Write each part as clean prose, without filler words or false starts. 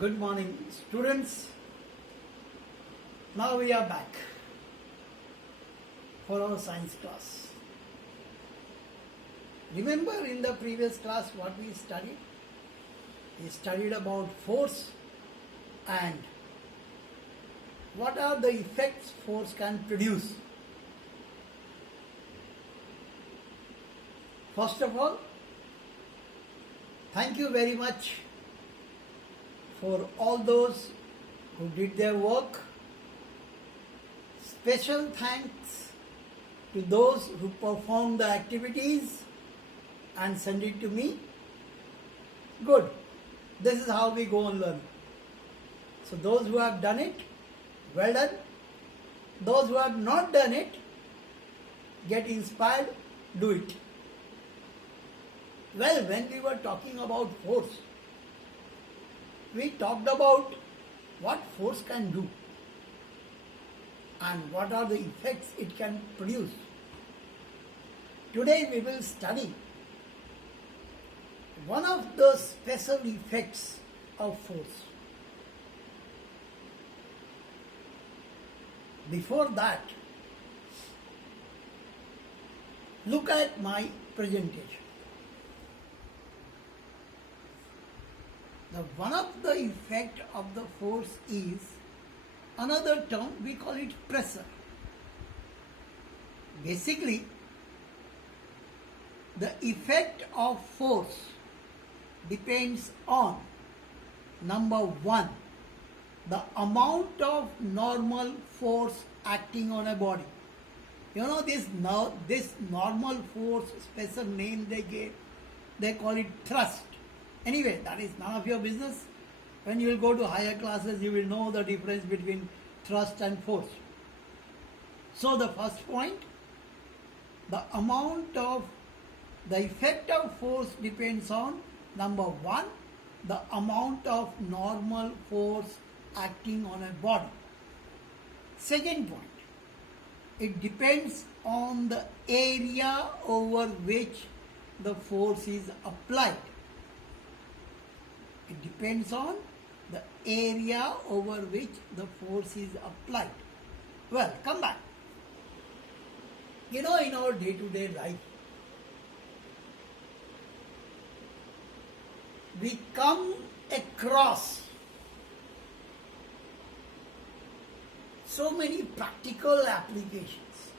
Good morning, students. Now we are back for our science class. Remember in the previous class what we studied? We studied about force and what are the effects force can produce. First of all, thank you very much for all those who did their work. Special thanks to those who performed the activities and send it to me. Good. This is how we go and learn. So those who have done it, well done. Those who have not done it, get inspired, do it. Well, when we were talking about force, we talked about what force can do and what are the effects it can produce. Today we will study one of the special effects of force. Before that, look at my presentation. One of the effect of the force is another term, we call it pressure. Basically, the effect of force depends on, number one, the amount of normal force acting on a body. You know this normal force, special name they gave, they call it thrust. Anyway, that is none of your business. When you will go to higher classes, you will know the difference between thrust and force. So the first point, the effect of force depends on, number one, the amount of normal force acting on a body. Second point, it depends on the area over which the force is applied. It depends on the area over which the force is applied. Well, come back. You know, in our day-to-day life, we come across so many practical applications.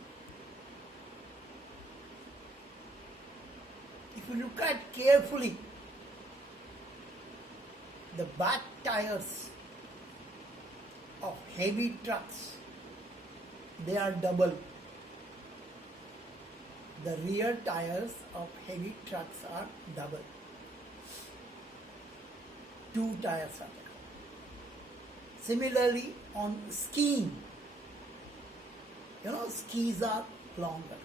If you look at carefully, the back tires of heavy trucks, they are double. The rear tires of heavy trucks are double. Two tires are there. Similarly, on skiing, you know, skis are longer.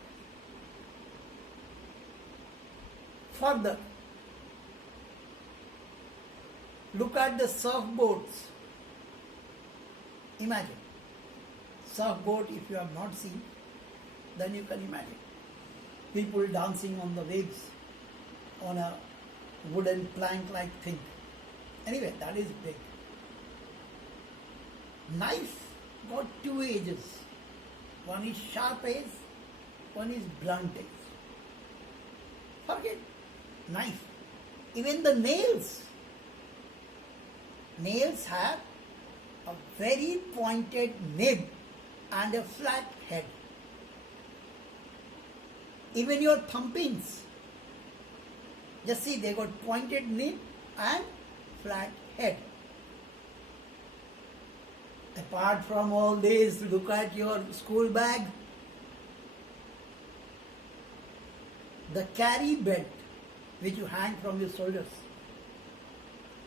Further, look at the surfboards. Imagine. Surfboard, if you have not seen, then you can imagine. People dancing on the waves on a wooden plank-like thing. Anyway, that is big. Knife got two edges. One is sharp edge, one is blunt edge. Forget knife. Even the nails. Nails have a very pointed nib and a flat head. Even your thumbprints, just see, they got pointed nib and flat head. Apart from all this, look at your school bag. The carry belt which you hang from your shoulders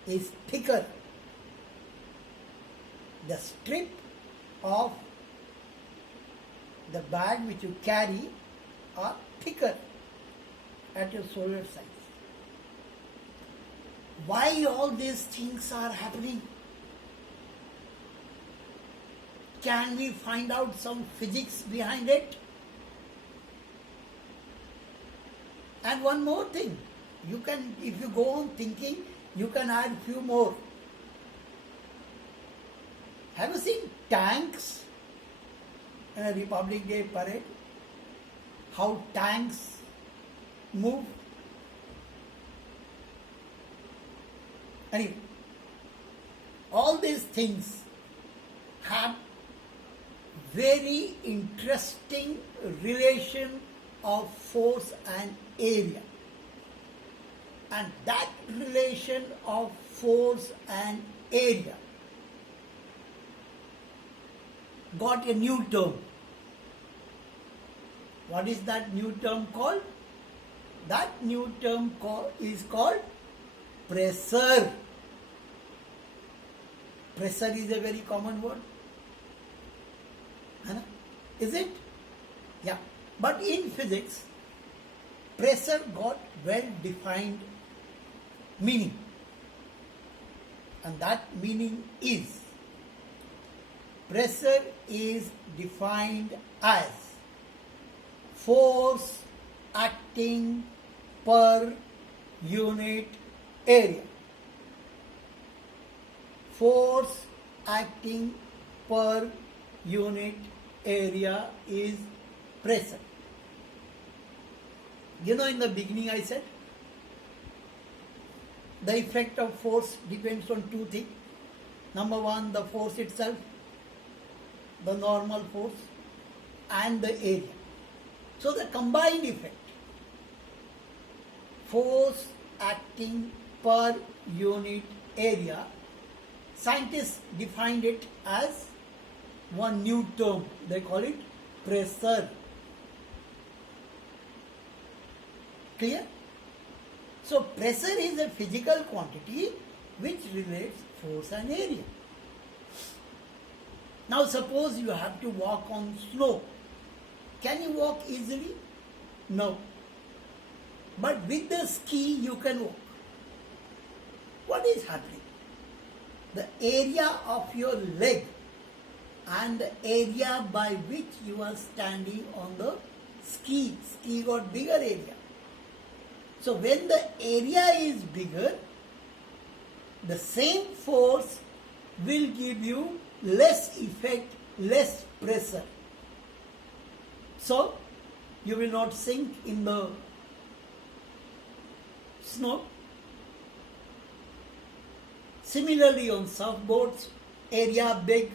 is thicker. The strip of the bag which you carry are thicker at your shoulder size. Why all these things are happening? Can we find out some physics behind it? And one more thing, you can, if you go on thinking, you can add few more. tanks in a Republic Day parade, how tanks move. Anyway, all these things have very interesting relation of force and area. And that relation of force and area got a new term. What is that new term called? That new term is called pressure. Pressure is a very common word. Is it? Yeah. But in physics, pressure got well defined meaning. And that meaning is, pressure is defined as force acting per unit area. Force acting per unit area is pressure. You know, in the beginning I said the effect of force depends on two things. Number one, the force itself, the normal force, and the area. So the combined effect, force acting per unit area, scientists defined it as one new term. They call it pressure. Clear? So pressure is a physical quantity which relates force and area. Now suppose you have to walk on snow. Can you walk easily? No. But with the ski you can walk. What is happening? The area of your leg and the area by which you are standing on the ski got bigger area. So when the area is bigger, the same force will give you less effect, less pressure. So you will not sink in the snow. Similarly on surfboards, area big,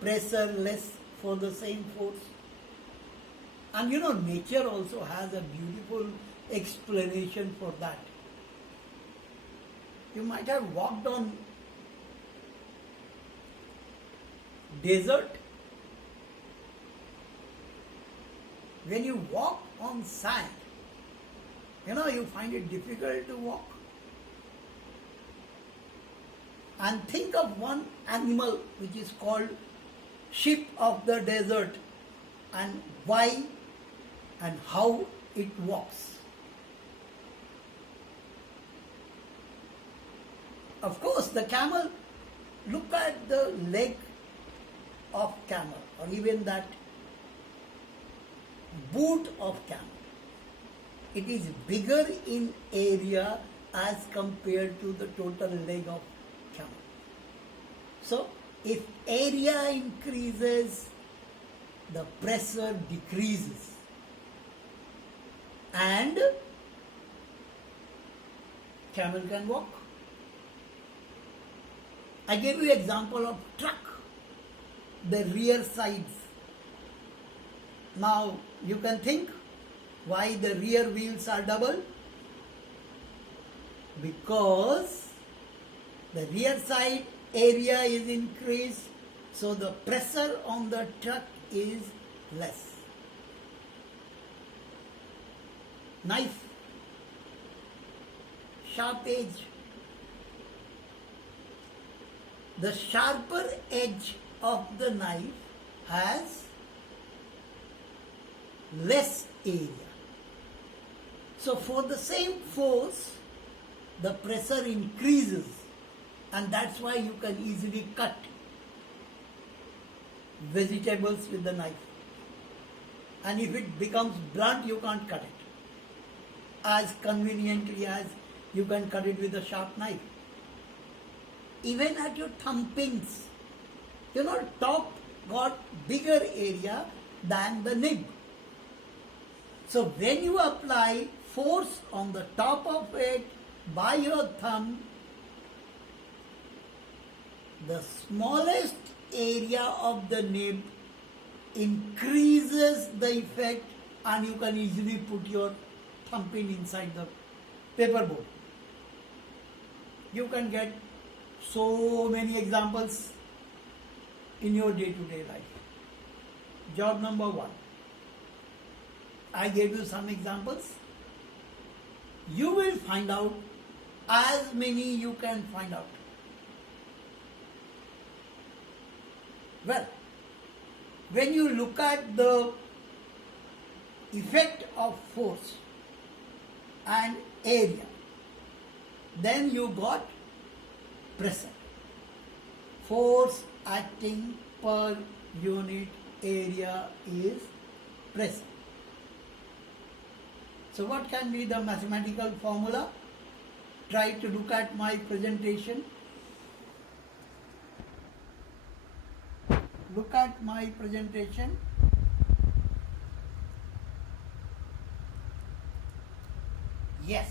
pressure less for the same force. And you know, nature also has a beautiful explanation for that. You might have walked on desert. When you walk on sand, you know, you find it difficult to walk. And think of one animal which is called sheep of the desert, and why and how it walks. Of course, the camel, look at the leg of camel, or even that boot of camel. It is bigger in area as compared to the total leg of camel. So, if area increases, the pressure decreases. And camel can walk. I gave you example of truck, the rear sides. Now you can think why the rear wheels are double. Because the rear side area is increased, so the pressure on the truck is less. Knife, sharp edge. The sharper edge of the knife has less area. So for the same force, the pressure increases, and that's why you can easily cut vegetables with the knife. And if it becomes blunt, you can't cut it as conveniently as you can cut it with a sharp knife. even at your thumb pins. Top got bigger area than the nib. So when you apply force on the top of it by your thumb, the smallest area of the nib increases the effect, and you can easily put your thumb pin inside the paperboard. You can get so many examples in your day-to-day life. Job number 1. I gave you some examples. You will find out as many you can find out. Well, when you look at the effect of force and area, then you got pressure. Force acting per unit area is pressure. So what can be the mathematical formula? Try to look at my presentation. Look at my presentation. Yes.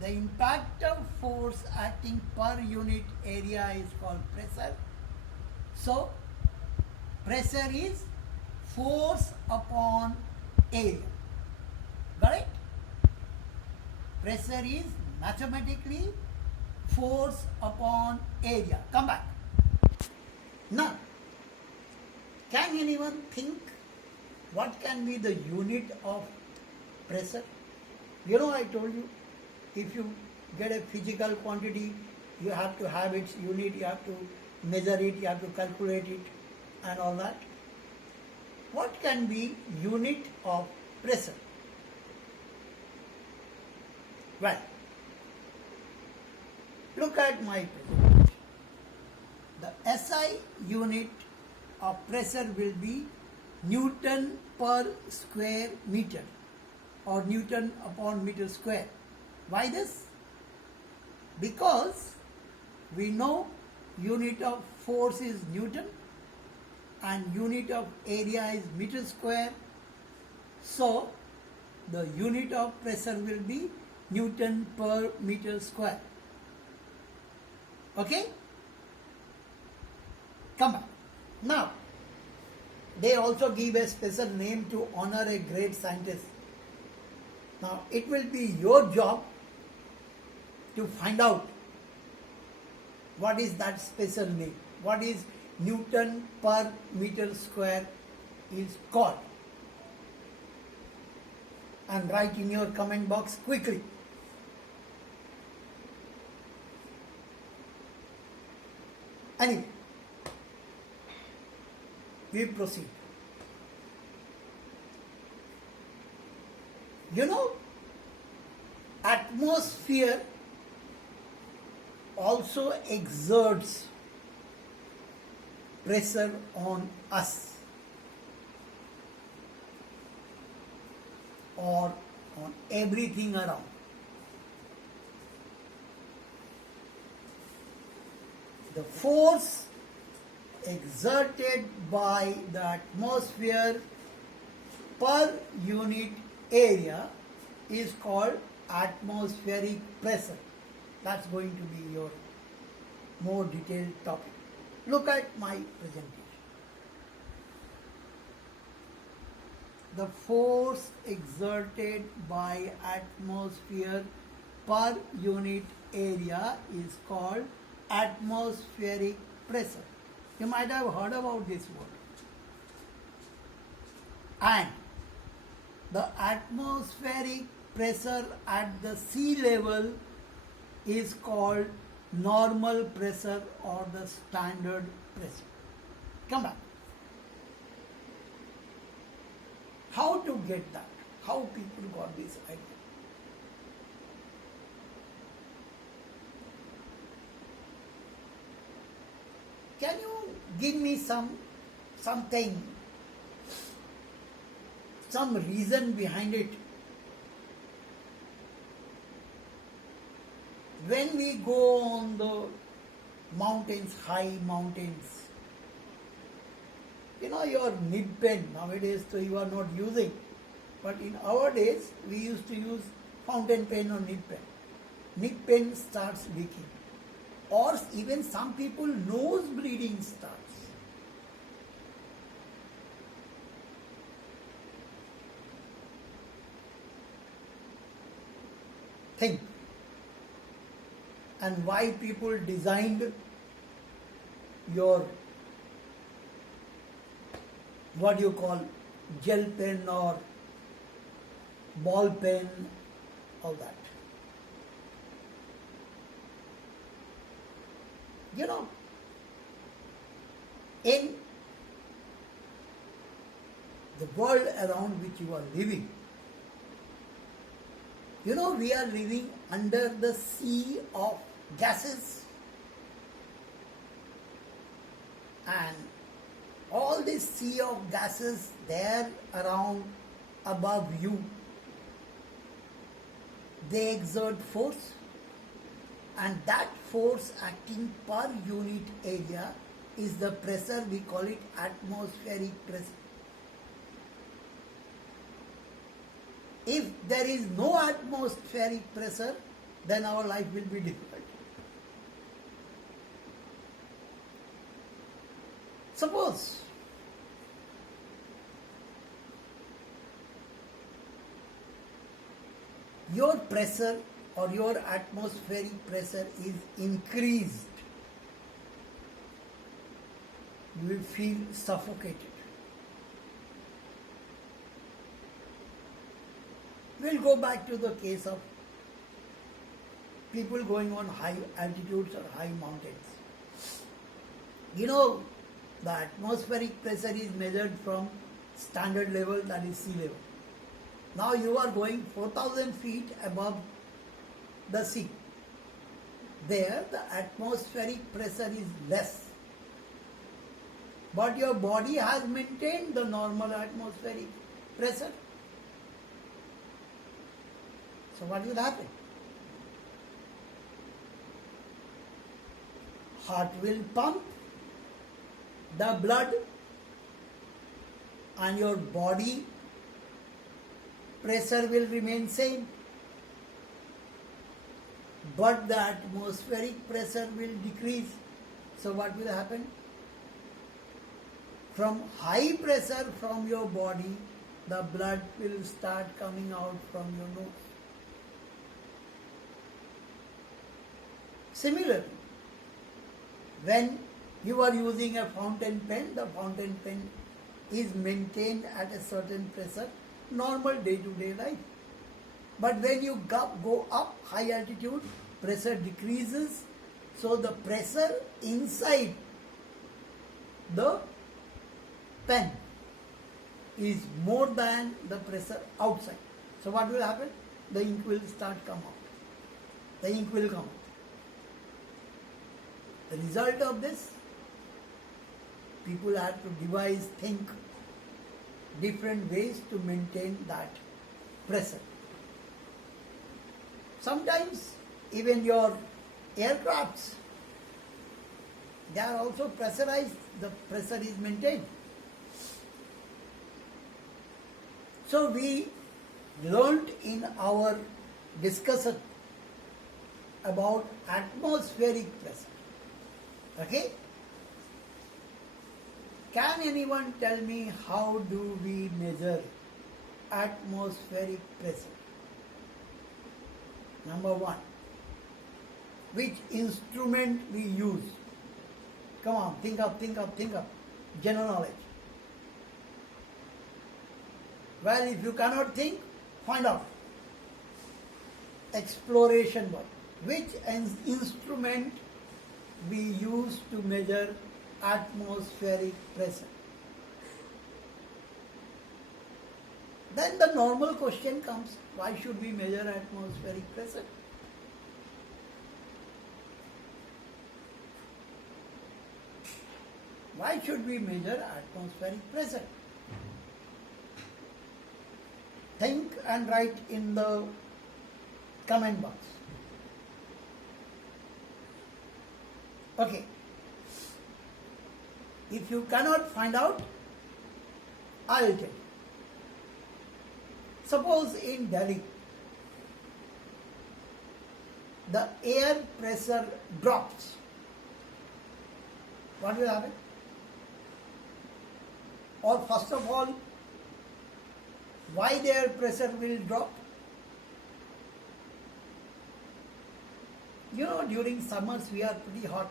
The impact of force acting per unit area is called pressure. So, pressure is force upon area. Got it? Pressure is mathematically force upon area. Come back. Now, can anyone think what can be the unit of pressure? I told you, if you get a physical quantity, you have to have its unit, you have to measure it, you have to calculate it and all that. What can be unit of pressure? Well, look at my presentation. The SI unit of pressure will be Newton per square meter or Newton upon meter square. Why this? Because we know unit of force is Newton and unit of area is meter square. So, the unit of pressure will be Newton per meter square. Okay? Come on. Now, they also give a special name to honor a great scientist. Now, it will be your job to find out what is that special name. What is Newton per meter square is called. And write in your comment box quickly. Anyway, we proceed. Atmosphere also exerts pressure on us or on everything around. The force exerted by the atmosphere per unit area is called atmospheric pressure. That's going to be your more detailed topic. Look at my presentation. The force exerted by atmosphere per unit area is called atmospheric pressure. You might have heard about this word. And the atmospheric pressure at the sea level is called normal pressure or the standard pressure. Come back. How to get that? How people got this idea? Can you give me something, some reason behind it? when we go on the mountains, high mountains, your nib pen nowadays, so you are not using. But in our days, we used to use fountain pen or nib pen. Nib pen starts leaking. Or even some people, nose bleeding starts. Think. And why people designed your, what you call, gel pen or ball pen, all that. In the world around which you are living, we are living under the sea of gases. And all this sea of gases there around, above you, they exert force, and that force acting per unit area is the pressure. We call it atmospheric pressure. If there is no atmospheric pressure, then our life will be difficult. Suppose your pressure or your atmospheric pressure is increased, you will feel suffocated. We'll go back to the case of people going on high altitudes or high mountains. The atmospheric pressure is measured from standard level, that is sea level. Now you are going 4,000 feet above the sea. There the atmospheric pressure is less. But your body has maintained the normal atmospheric pressure. So what will happen? Heart will pump the blood and your body pressure will remain same. But the atmospheric pressure will decrease. So what will happen? From high pressure from your body, the blood will start coming out from your nose. Similarly, when you are using a fountain pen, the fountain pen is maintained at a certain pressure, normal day-to-day life. But when you go up high altitude, pressure decreases, so the pressure inside the pen is more than the pressure outside. So what will happen? The ink will start come out. The ink will come out. The result of this, people have to think different ways to maintain that pressure. Sometimes even your aircrafts, they are also pressurized, the pressure is maintained. So we learned in our discussion about atmospheric pressure. Okay? Can anyone tell me how do we measure atmospheric pressure? Number one, which instrument we use? Come on, think up. General knowledge. Well, if you cannot think, find out. Exploration work. Which instrument we use to measure atmospheric pressure? Then the normal question comes, why should we measure atmospheric pressure? Why should we measure atmospheric pressure? Think and write in the comment box. Okay. If you cannot find out, I will tell you. Suppose in Delhi, the air pressure drops. What will happen? Or first of all, why the air pressure will drop? You know, during summers we are pretty hot,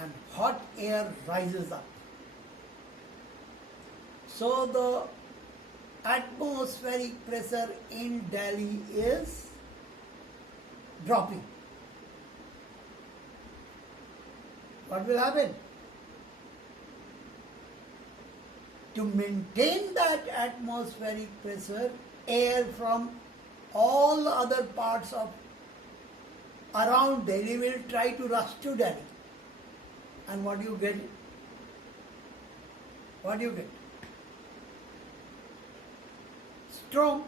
and hot air rises up. So the atmospheric pressure in Delhi is dropping. What will happen? To maintain that atmospheric pressure, air from all other parts of around Delhi will try to rush to Delhi. And what do you get? What do you get? Storm.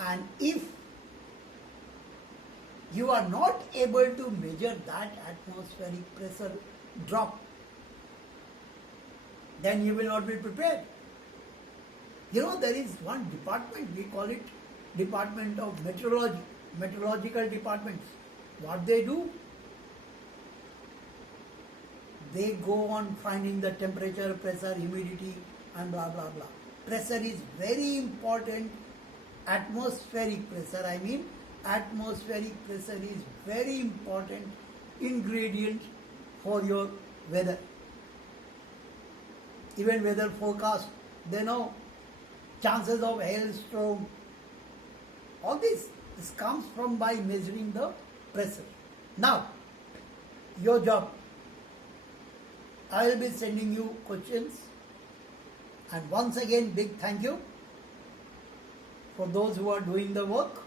And if you are not able to measure that atmospheric pressure drop, then you will not be prepared. You know, there is one department, we call it Department of Meteorology, meteorological departments. What they do? They go on finding the temperature, pressure, humidity, and blah blah blah. Pressure is very important. Atmospheric pressure, atmospheric pressure is very important ingredient for your weather. Even weather forecast, they know chances of hailstorm. All this comes from by measuring the pressure. Now, your job. I will be sending you questions, and once again big thank you for those who are doing the work.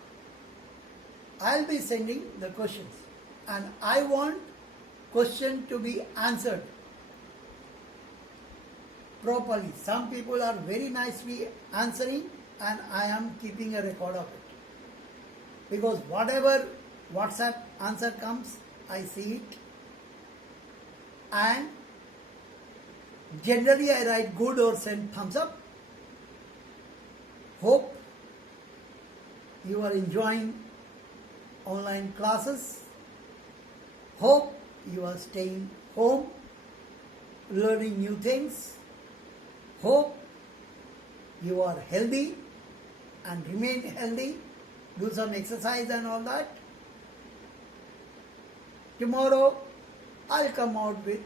I will be sending the questions, and I want question to be answered properly. Some people are very nicely answering, and I am keeping a record of it. Because whatever WhatsApp answer comes, I see it. And generally I write good or send thumbs up. Hope you are enjoying online classes. Hope you are staying home, learning new things. Hope you are healthy and remain healthy. Do some exercise and all that. Tomorrow I'll come out with